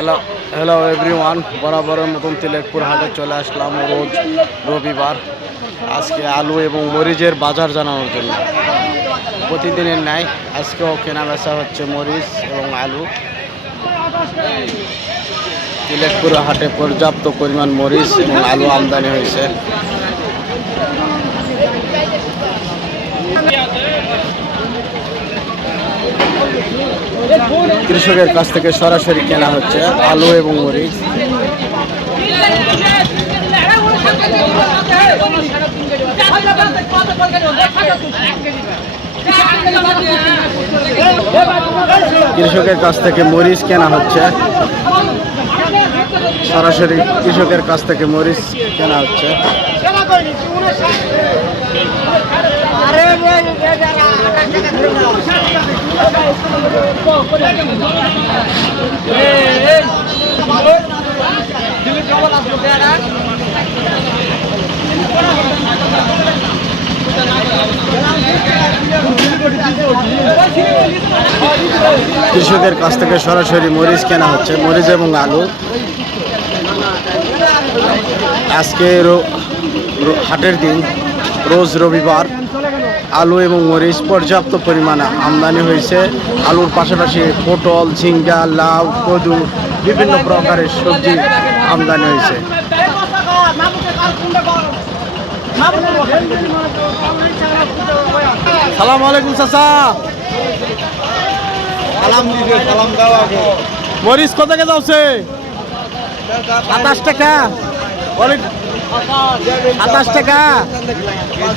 Hello hello everyone বরাবরের মতন তিলেকপুর হাটে চলে আসলাম রোজ রবিবার। আজকে আলু এবং মরিচের বাজার জানানোর জন্য। প্রতিদিনের ন্যায় আজকেও কেনা বেচা হচ্ছে মরিচ এবং আলু। তিলেকপুর হাটে পর্যাপ্ত পরিমাণ মরিচ এবং আলু আমদানি হয়েছে। কৃষকের কাছ থেকে সরাসরি কেনা হচ্ছে আলু এবং মরিচ কৃষকের কাছ থেকে মরিচ কেনা হচ্ছে। সরাসরি কৃষকের কাছ থেকে মরিচ কেনা হচ্ছে। কৃষকের কাছ থেকে সরাসরি মরিচ কেনা হচ্ছে, মরিচ এবং আলু। আজকে হাটের দিন, রোজ রবিবার। আলু এবং মরিচ পর্যাপ্ত পরিমাণে আমদানি হয়েছে। আলুর পাশাপাশি পটল, ঝিঙ্গা, লাউ, কদু, বিভিন্ন প্রকারের সবজি আমদানি হয়েছে। সালাম আলাইকুম চাচা। মরিচ কত টাকা যাচ্ছে? সাতাশ টাকা। অনেক সাতাশ টাকা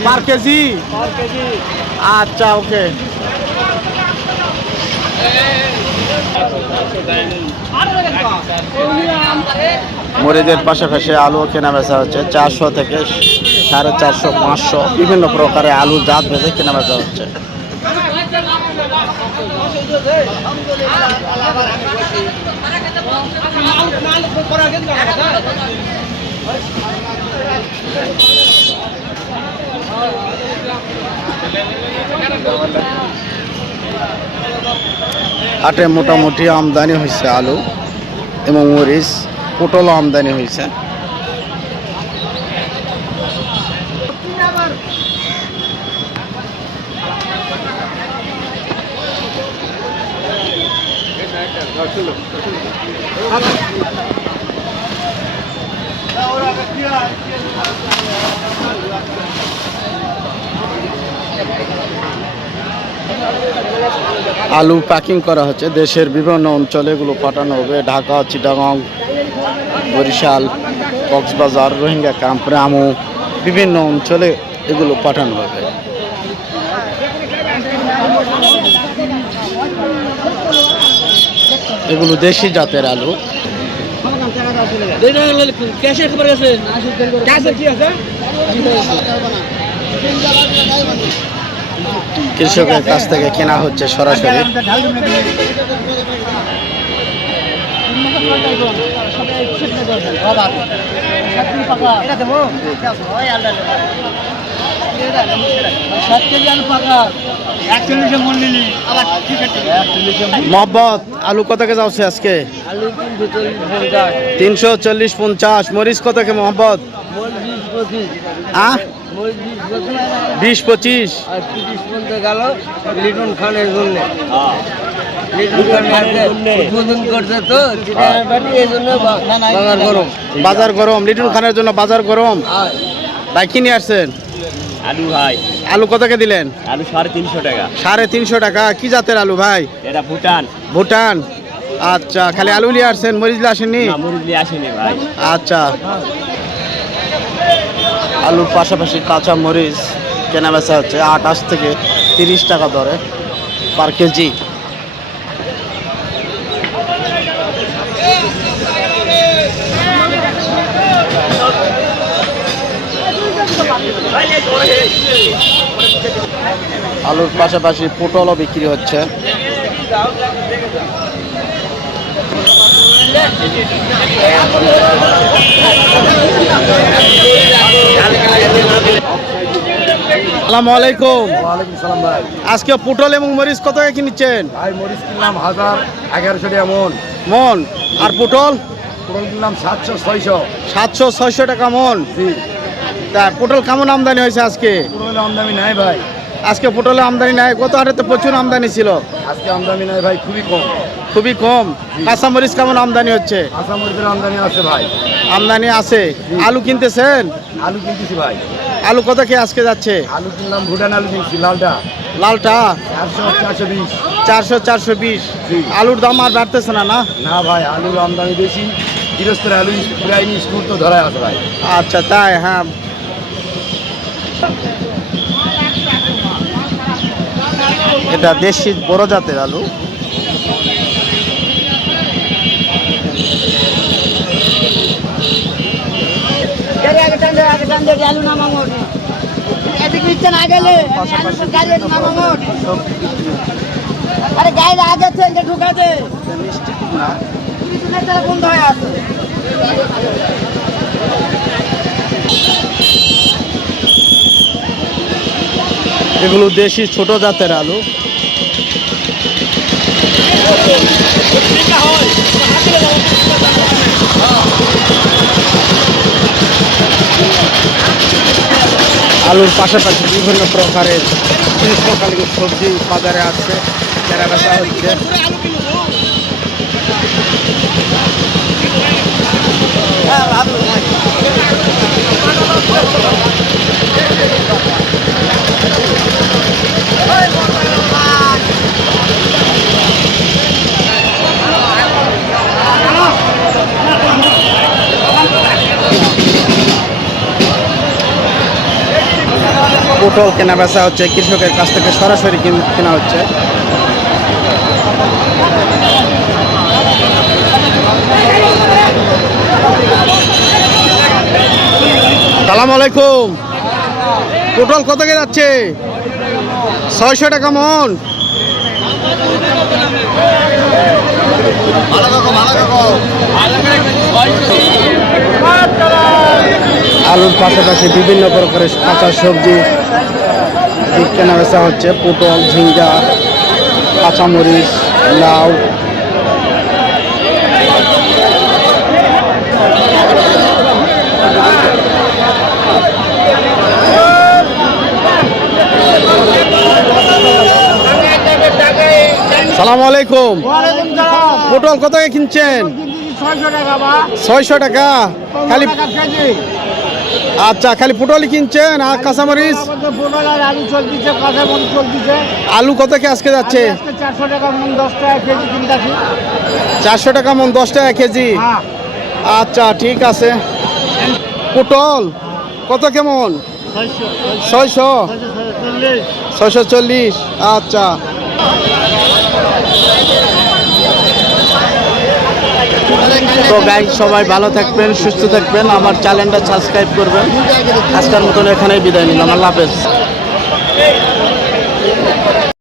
পার কেজি। আচ্ছা ওকে। মরিচের পাশাপাশি আলু কেনা বেচা হচ্ছে চারশো থেকে সাড়ে চারশো, পাঁচশো, বিভিন্ন প্রকারে আলু জাত ভেজে কেনা বেচা হচ্ছে। হাটে মোটামুটি আমদানি হয়েছে আলু এবং মরিচ পটলও আমদানি হয়েছে আলু প্যাকিং করা হচ্ছে। দেশের বিভিন্ন অঞ্চলে এগুলো পাঠানো হবে। ঢাকা, চিটাগং, বরিশাল, কক্সবাজার, রোহিঙ্গা ক্যাম্প রামু বিভিন্ন অঞ্চলে এগুলো পাঠানো হবে। এগুলো দেশি জাতের আলু। আছে। কৃষকের কাছ থেকে কেনা হচ্ছে সরাসরি। আছে মোহাম্মদ আলু কত কে যাচ্ছে আজকে? তিনশো চল্লিশ পঞ্চাশ। মরিচ কত কে মোল বিশ পঁচিশ। আর তিরিশ পর্যন্ত গেল লিটন খানের জন্য। বাজার গরম। বাজার লিটন খানের জন্য বাজার গরম। ভাই কি নিয়ে আসছেন? আলু ভাই। আলু কত কে দিলেন? আলু সাড়ে তিনশো টাকা। সাড়ে তিনশো টাকা। কি জাতের আলু ভাই? এটা ভুটান। ভুটান। আচ্ছা খালি আলু নিয়ে আসছেন মরিচ নিয়ে আসেননি? আসেনি ভাই। আচ্ছা। আলুর পাশাপাশি কাঁচা মরিচ, কেনা বেচা হচ্ছে, আঠাশ থেকে তিরিশ টাকা দরে পার কেজি। আলুর পাশাপাশি পটলও বিক্রি হচ্ছে। আসসালামু আলাইকুম ওয়ালাইকুম সালাম ভাই। আজকে পটল এবং মরিচ কত টাকা কিনছেন? ভাই মরিচ কিনলাম হাজার এগারোশো টাকা মন। মন। আর পটল? পটল কিনলাম সাতশো ছয়শো। সাতশো ছয়শো টাকা মন। তা পটল কেমন আমদানি হয়েছে আজকে? পটলের আমদানি নাই ভাই। আজকে পটলের আমদানি নাই গত হাটে তো প্রচুর আমদানি ছিল। আজকে আমদানি নাই ভাই খুবই কম। খুবই কম। কাঁচামরিচ কেমন আমদানি হচ্ছে? আসামরিদের আমদানি আছে ভাই। আমদানি আছে। আলু কিনতেছেন? আলু কিনতেছি ভাই। আলু কত কে আজকে যাচ্ছে? আলু কিনলাম ভুটান আলু কিনছি লালটা লালটা? চারশো চারশো বিশ। চারশো চারশো বিশ। আলুর দাম আর বাড়তেছে না না? না ভাই আলুর আমদানি বেশি। গৃহস্থের আলু প্রায় স্কুল তো ধরাই আছে ভাই। আচ্ছা তাই হ্যাঁ। এটা দেশি বড় জাতের আলু। আরে আগে থেকে ঢুকা বন্ধ এগুলো দেশি ছোট জাতের আলু। আলুর পাশাপাশি বিভিন্ন প্রকারের গ্রীষ্মকালীন সবজি বাজারে আছে কেনা বেচা হচ্ছে। পটল কেনা বেচা হচ্ছে, কৃষকের কাছ থেকে সরাসরি কিন- হচ্ছে। সালাম আলাইকুম। পটল কত কে যাচ্ছে? ছয়শো টাকা মন। আলুর পাশাপাশি বিভিন্ন প্রকারের কাঁচা সবজি কেনা বেচা হচ্ছে পটল ঝিঙ্গা কাঁচামরিচ লাউ সালাম আলাইকুম পটল কত কিনছেন? ছয়শো টাকা। খালি আচ্ছা খালি পটলই কিনছেন আর কাঁচামরিচ? আলু কত কে আজকে যাচ্ছে? চারশো টাকা মন, দশ টাকা কেজি। আচ্ছা ঠিক আছে। পটল কত কেমন ছয়শো। ছয়শো চল্লিশ। আচ্ছা। তো গাই সবাই ভালো থাকবেন, সুস্থ থাকবেন, আমার চ্যানেলটা সাবস্ক্রাইব করবেন। আজকের মতন এখানেই বিদায় নিলাম, আল্লাহ হাফেজ।